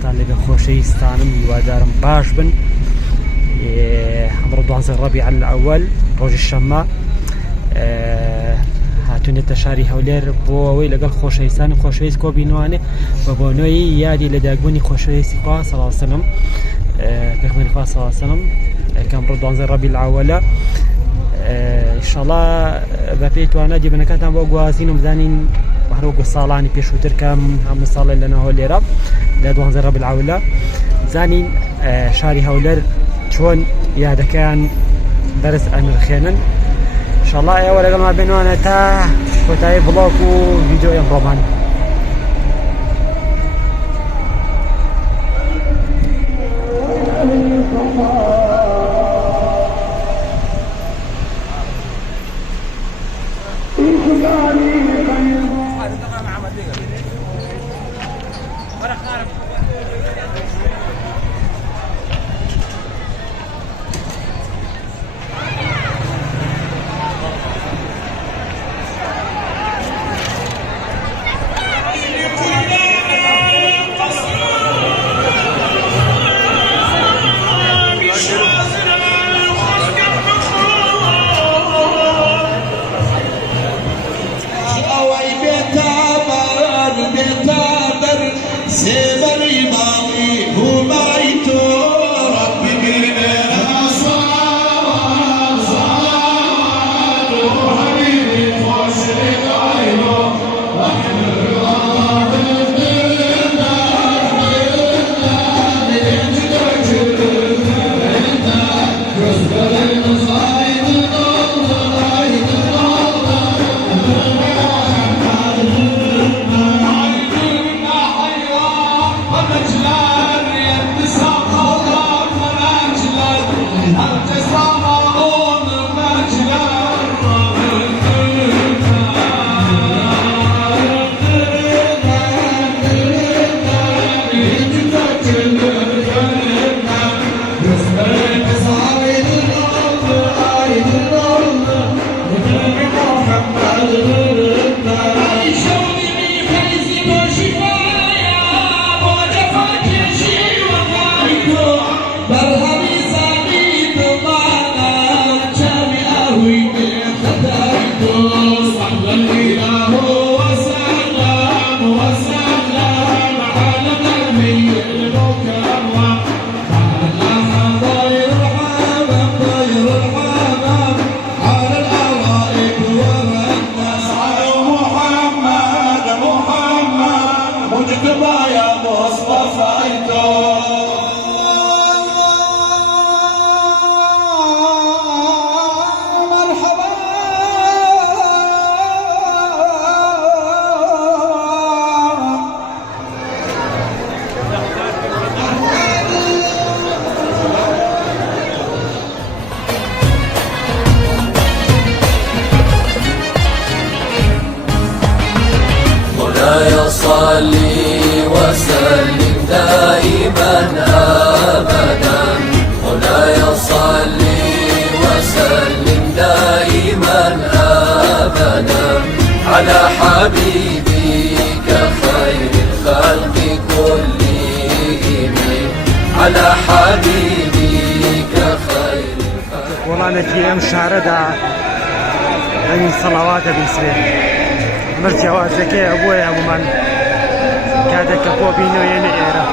حاڵتان لەگە خۆشەویستانم هیوادارم باش بن. ئەمڕۆ 12 ڕەبیع الأول ڕۆژی شەممە هاتوونێتە شاری هەولێر بۆ ئەوەی لەگەڵ خۆشەویستان و خۆشەویست کۆبینوانێ بە بۆنەوەی یادی لە داگبوونی خۆشەویستی خوا صلی الله علیه وسلم پێغەمبەری خوا صلی الله علیه وسلم کە ئەمڕۆ 12 ڕەبیع الأولە. ئینشاءڵڵا بە پێی توانە دیبنەکەتان بۆ گوازین و بزانین هەروەکو ساڵانی پێشووتر کە هەموو ساڵێ لەناو هەولێرە لە 12 ڕەبیع الأولە بزانین شاری هەولێر چۆن یادەکەیان بەرز ئەنرخێنن. ئینشاءڵڵا ئێوە لەگەڵمان بێنوانە تا کۆتایی بڵۆگ و ڤیدیۆ ئەمڕۆمان. صلي وسلم دائما أبدا مولاي صلي وسلم دائما أبدا على حبيبك خير الخلق كلهم على حبيبك خير الخلق. والله نتي أم شعردا أمين صلوات بيسرين مرجع وازكي أبوي أبو من كذا كفو بينو ينعيره.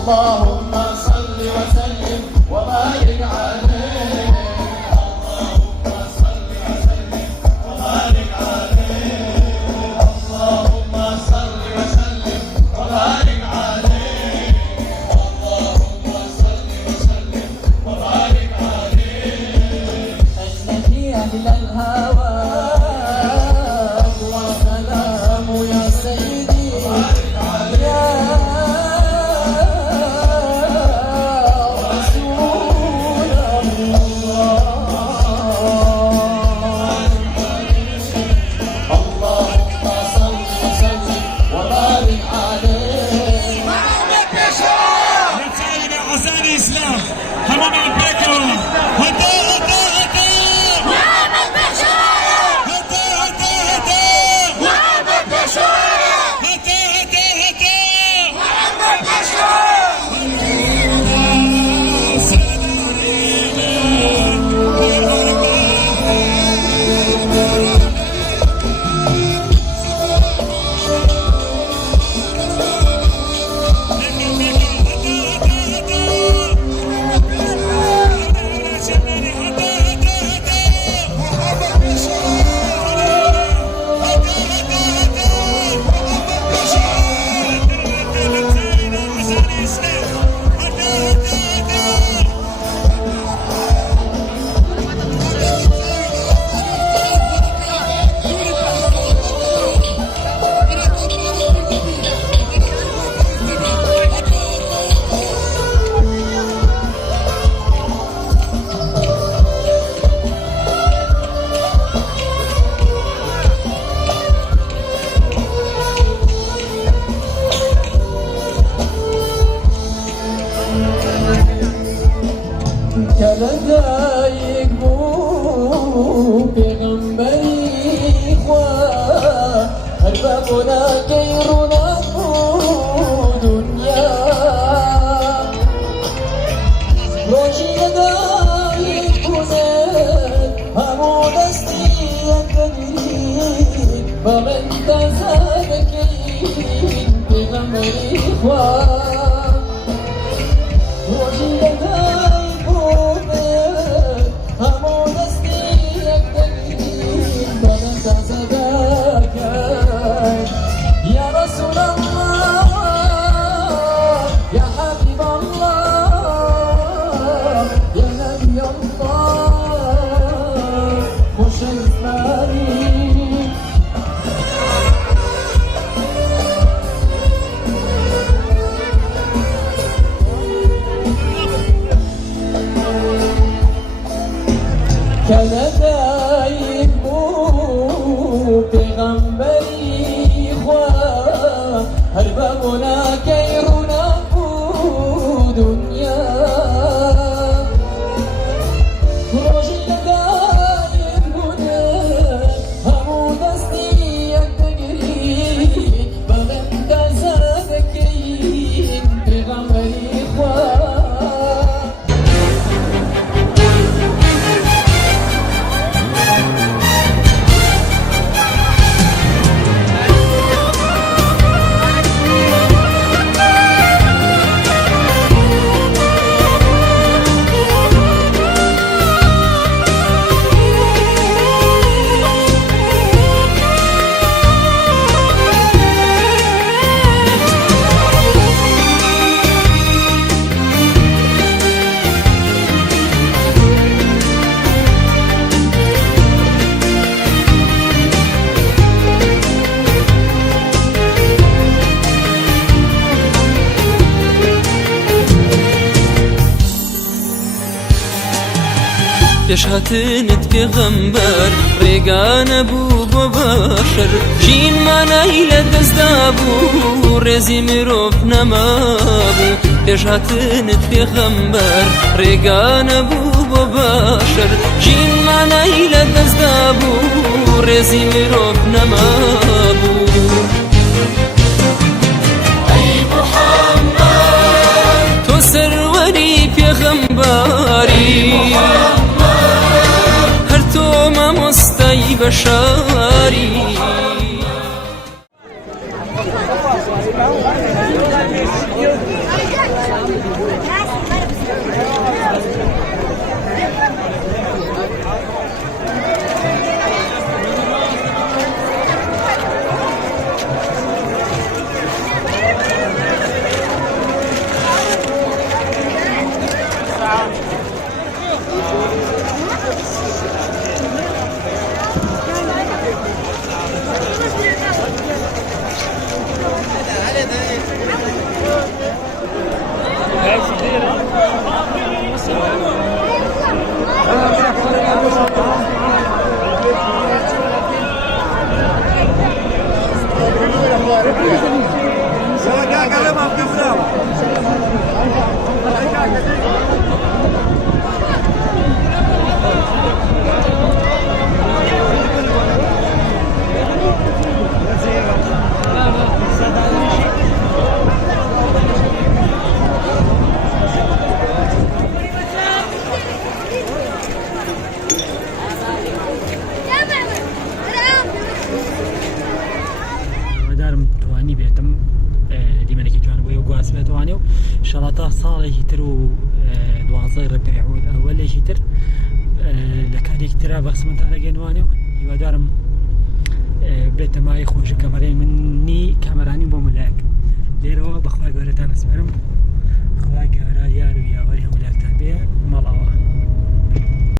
اللهم صل وسلم وبارك عليه. اللهم صل وسلم وبارك عليه. اللهم صل وسلم وبارك عليه. اللهم صل وسلم وبارك عليه. الذي أهل الهوى والسلام يا سيدي يا رسول الله. اللهم صل وسلم وبارك عليه. نتعلم أعزائي الإسلام همام البيكون هدا هدا هدا محمد بشار هدا هدا هدا محمد بشار هدا هدا هدا محمد بشار كلدايك بيغمبري إخوة أربابنا غيرنا دنيا روشي لدايك بوزن همو دستي يكدريك فمن تزادكين بيغمبري إخوة روشي لدايك يا رسول الله يا حبيب الله يا نبي الله مش اسمعني. كلدايك بيغمبري إخوة أربابنا كيرنا دنيا روشي لدايك هنا همو دستي يكتقري بغن تزادكين بيغمبري إخوة. پێشهاتنت پێغەمبەر ڕێگانە بوو بۆ بەشەر ژینمانای لە دەستدا بوو ڕێزی مرۆڤ نەمابوو. پێشهاتنت پێغەمبەر ڕێگانە بوو بۆ بەشەر ژینمانای لە دەستدا بوو ڕێزی مرۆڤ نەمابوو. تۆ سەروەری پێغەمبەری هەر تۆ مامۆستای بەشاری. وانێ و شەڵاتا ساڵێکی تر و دوازە ڕپێعود ئەوەلێکی تر لە کارێکی ترا بەخسمەتان لەگەنوانێ و هیوادارم بێتە مای خۆشی کەمەرەی منی کامەرانی بۆ ملایەک لێرەوە بەخوای گەورەتان ئەسپارم